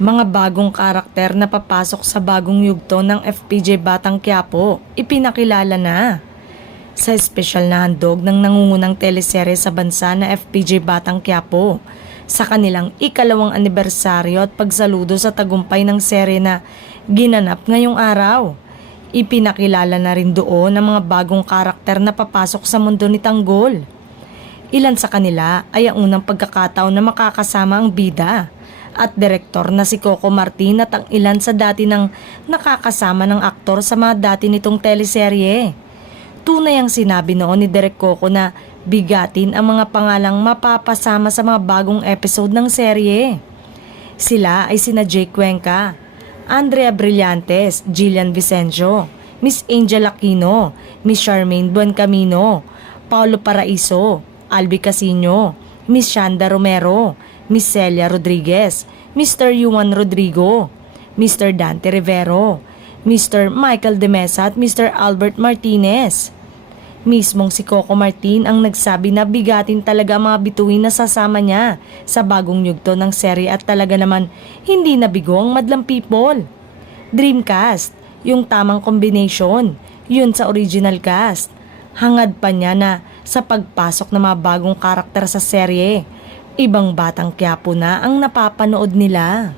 Mga bagong karakter na papasok sa bagong yugto ng FPJ Batang Quiapo, ipinakilala na. Sa espesyal na handog ng nangungunang teleserye sa bansa na FPJ Batang Quiapo, sa kanilang ikalawang anibersaryo at pagsaludo sa tagumpay ng serye na ginanap ngayong araw. Ipinakilala na rin doon ang mga bagong karakter na papasok sa mundo ni Tanggol. Ilan sa kanila ay ang unang pagkakataon na makakasama ang bida at direktor na si Coco Martin at ang ilan sa dati ng nakakasama ng aktor sa mga dati nitong teleserye. Tunay ang sinabi noon ni Direk Coco na bigatin ang mga pangalang mapapasama sa mga bagong episode ng serye. Sila ay sina Jake Cuenca, Andrea Brillantes, Jillian Vicencio, Miss Angel Aquino, Miss Charmaine Buencamino, Paulo Paraiso, Albi Casino, Miss Shanda Romero, Miss Celia Rodriguez, Mr. Juan Rodrigo, Mr. Dante Rivero, Mr. Michael De Mesa at Mr. Albert Martinez. Mismong si Coco Martin ang nagsabi na bigatin talaga ang mga bituin na sasama niya sa bagong yugto ng serye at talaga naman hindi nabigo ang madlang people. Dreamcast, yung tamang combination, yun sa original cast. Hangad pa niya na sa pagpasok ng mga bagong karakter sa serye, ibang Batang Quiapo na ang napapanood nila.